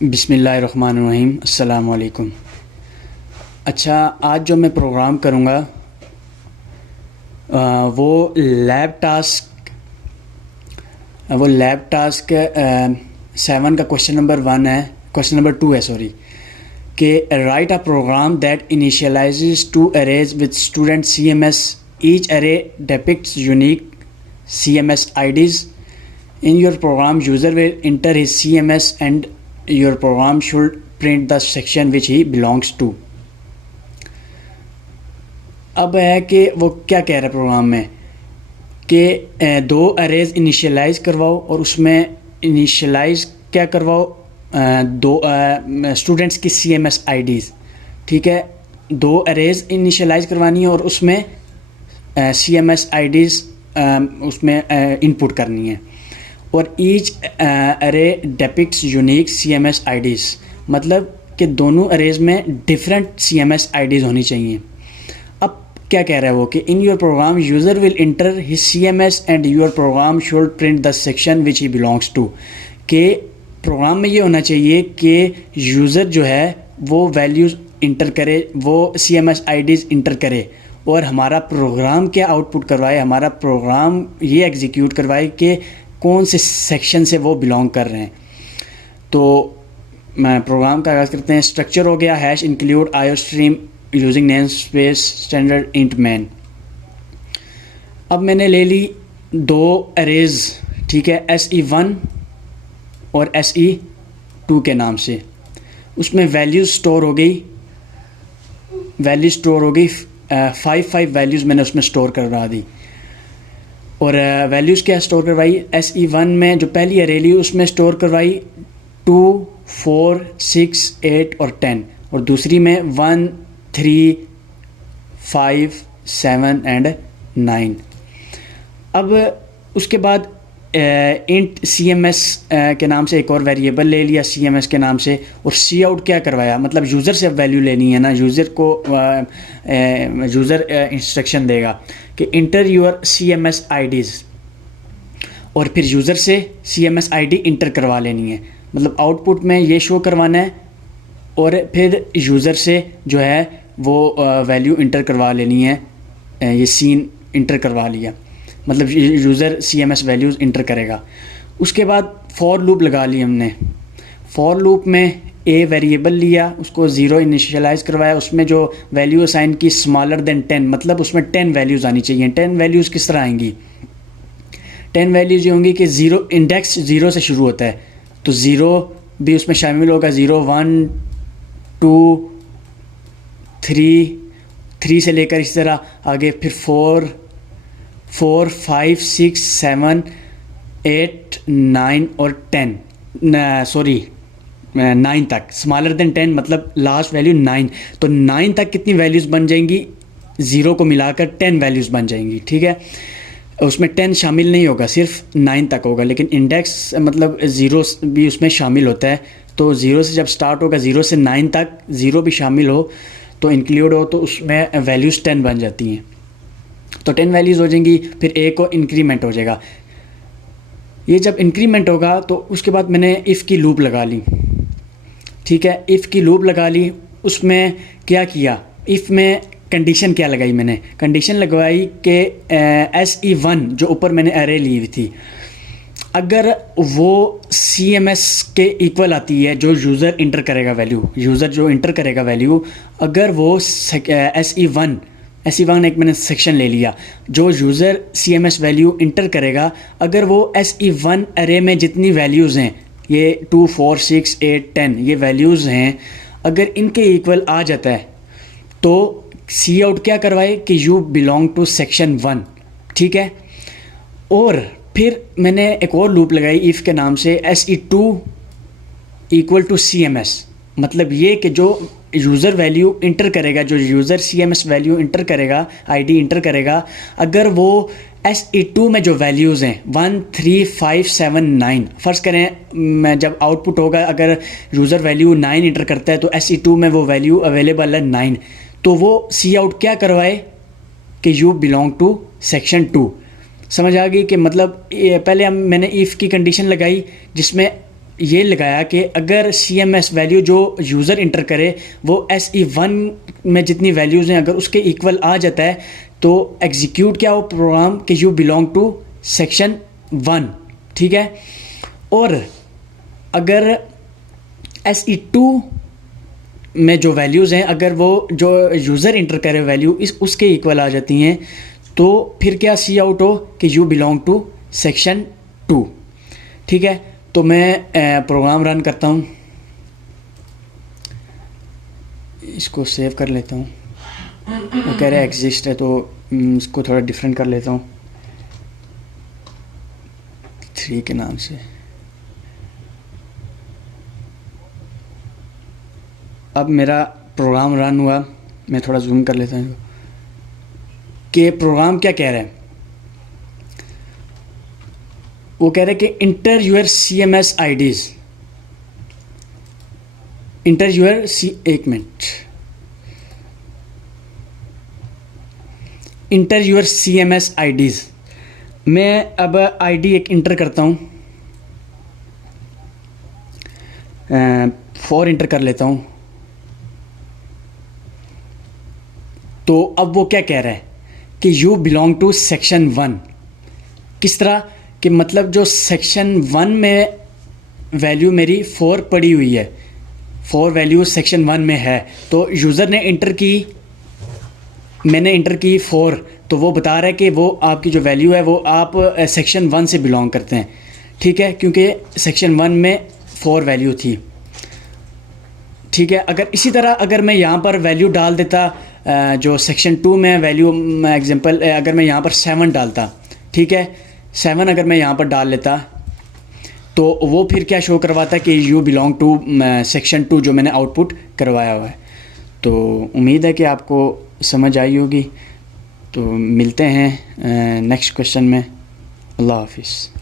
बिस्मिल्लाहिर्रहमानिर्रहीम अस्सलाम वालेकुम। अच्छा, आज जो मैं प्रोग्राम करूँगा वो लैब टास्क 7 का क्वेश्चन नंबर 2 है, सॉरी, कि write a program that initialises two arrays with student CMS। Each array depicts unique CMS IDs. In your program, user will enter his CMS and your program should print the section which he belongs to. अब है कि वो क्या कह रहा है programme में कि दो अरेज इनिशियलाइज करवाओ और उसमें इनिशियलाइज क्या करवाओ, दो स्टूडेंट्स की CMS IDs। ठीक है, दो अरेज इनिशियलाइज करवानी है और उसमें CMS IDs उसमें इनपुट करनी है। और ईच अरे डेपिक्ट्स यूनिक CMS IDs, मतलब कि दोनों अरेज में डिफरेंट CMS IDs होनी चाहिए। अब क्या कह रहा है वो कि in your program user will enter his CMS and your program should print the section which he belongs to. कि प्रोग्राम में ये होना चाहिए कि यूज़र जो है वो वैल्यूज़ इंटर करे, वो CMS IDs इंटर करे और हमारा प्रोग्राम क्या आउटपुट करवाए, हमारा प्रोग्राम ये एग्जीक्यूट करवाए कि कौन से सेक्शन से वो बिलोंग कर रहे हैं। तो मैं प्रोग्राम का आगाज़ करते हैं। स्ट्रक्चर हो गया hash include iostream using name space standard int man. अब मैंने ले ली दो अरेज, ठीक है, SE1 और SE2 के नाम से। उसमें वैल्यूज़ स्टोर हो गई, 5 वैल्यूज़ मैंने उसमें स्टोर करवा दी। और वैल्यूज़ क्या स्टोर करवाई, SE1 में जो पहली अरे ली उसमें स्टोर करवाई 2, 4, 6, 8 और 10, और दूसरी में 1, 3, 5, 7 एंड 9। अब उसके बाद इंट CMS के नाम से एक और वेरिएबल ले लिया CMS के नाम से, और सी आउट क्या करवाया, मतलब यूज़र से अब वैल्यू लेनी है ना, यूज़र को यूज़र इंस्ट्रक्शन देगा कि इंटर यूर CMS IDs, और फिर यूज़र से CMS ID इंटर करवा लेनी है, मतलब आउटपुट में ये शो करवाना है और फिर यूज़र से जो है वो वैल्यू इंटर करवा लेनी है। ये सीन इंटर करवा लिया, मतलब यूज़र CMS वैल्यूज़ इंटर करेगा। उसके बाद फॉर लूप लगा ली हमने। फॉर लूप में ए वेरिएबल लिया, उसको 0 इनिशियलाइज़ करवाया, उसमें जो वैल्यू असाइन की स्मॉलर देन 10, मतलब उसमें 10 वैल्यूज़ आनी चाहिए। 10 वैल्यूज़ किस तरह आएंगी, 10 वैल्यूज़ ये होंगी कि इंडेक्स 0 से शुरू होता है, तो 0 भी उसमें शामिल होगा। 0, 1, 2, 3 से लेकर इस तरह आगे, फिर 4, 5, 6, 7, 8, 9 और 9 तक, स्मॉलर देन 10 मतलब लास्ट वैल्यू 9। तो 9 तक कितनी वैल्यूज़ बन जाएंगी, 0 को मिलाकर 10 वैल्यूज़ बन जाएंगी। ठीक है, उसमें 10 शामिल नहीं होगा, सिर्फ 9 तक होगा, लेकिन इंडेक्स मतलब 0 भी उसमें शामिल होता है। तो 0 से जब स्टार्ट होगा, 0 से 9 तक 0 भी शामिल हो तो इंक्लूड हो, तो उसमें वैल्यूज़ 10 बन जाती हैं। तो 10 वैल्यूज़ हो जाएंगी, फिर ए को इंक्रीमेंट हो जाएगा। ये जब इंक्रीमेंट होगा तो उसके बाद मैंने इफ़ की लूप लगा ली। ठीक है, इफ़ की लूप लगा ली, उसमें क्या किया, इफ़ में कंडीशन क्या लगाई, मैंने कंडीशन लगवाई कि SE1 जो ऊपर मैंने अरे ली हुई थी, अगर वो CMS के इक्वल आती है, जो यूज़र इंटर करेगा वैल्यू, यूज़र जो इंटर करेगा वैल्यू, अगर वो SE1 एक मैंने सेक्शन ले लिया, जो यूज़र CMS वैल्यू इंटर करेगा, अगर वो SE1 अरे में जितनी वैल्यूज़ हैं, ये 2, 4, 6, 8, 10 ये वैल्यूज़ हैं, अगर इनके इक्वल आ जाता है तो सी आउट क्या करवाए कि यू बिलोंग टू सेक्शन 1। ठीक है, और फिर मैंने एक और लूप लगाई इफ़ के नाम से SE2 इक्वल टू CMS, मतलब ये कि जो यूज़र वैल्यू इंटर करेगा, जो यूज़र CMS वैल्यू इंटर करेगा, ID इंटर करेगा, अगर वो SE2 में जो वैल्यूज़ हैं 1, 3, 5, 7, 9, फ़र्ज़ करें जब आउटपुट होगा अगर यूज़र वैल्यू 9 इंटर करता है तो SE2 में वो वैल्यू अवेलेबल है 9, तो वो सी आउट क्या करवाए कि यू बिलोंग टू सेक्शन 2। समझ आ गई कि मतलब पहले मैंने इफ़ की कंडीशन लगाई जिसमें ये लगाया कि अगर CMS वैल्यू जो यूज़र इंटर करे वो SE1 में जितनी वैल्यूज़ हैं अगर उसके इक्वल आ जाता है तो एग्जीक्यूट क्या हो प्रोग्राम कि यू बिलोंग टू सेक्शन 1, ठीक है। और अगर SE2 में जो वैल्यूज़ हैं अगर वो जो यूज़र इंटर करे वैल्यू उसके इक्वल आ जाती हैं तो फिर क्या सी आउट हो कि यू बिलोंग टू सेक्शन 2, ठीक है। तो मैं प्रोग्राम रन करता हूँ, इसको सेव कर लेता हूँ। वो कह रहा है एग्जिस्ट है तो इसको थोड़ा डिफरेंट कर लेता हूँ 3 के नाम से। अब मेरा प्रोग्राम रन हुआ, मैं थोड़ा जूम कर लेता हूँ कि प्रोग्राम क्या कह रहा है। वो कह रहे हैं कि enter your CMS IDs, enter your एक मिनट, इंटर यूर CMS IDs। मैं अब ID एक इंटर करता हूँ, 4 इंटर कर लेता हूँ। तो अब वो क्या कह रहा है कि यू बिलोंग टू सेक्शन 1। किस तरह कि मतलब जो सेक्शन 1 में वैल्यू मेरी 4 पड़ी हुई है, 4 वैल्यू सेक्शन 1 में है, तो यूज़र ने इंटर की, मैंने इंटर की 4, तो वो बता रहा है कि वो आपकी जो वैल्यू है वो आप सेक्शन 1 से बिलोंग करते हैं, ठीक है, क्योंकि सेक्शन 1 में 4 वैल्यू थी, ठीक है। अगर इसी तरह अगर मैं यहाँ पर वैल्यू डाल देता जो सेक्शन 2 में वैल्यू एग्जांपल अगर मैं यहाँ पर 7 डालता, ठीक है, 7 अगर मैं यहाँ पर डाल लेता तो वो फिर क्या शो करवाता कि यू बिलोंग टू सेक्शन 2 जो मैंने आउटपुट करवाया हुआ है। तो उम्मीद है कि आपको समझ आई होगी। तो मिलते हैं नेक्स्ट क्वेश्चन में। अल्लाह हाफिज़।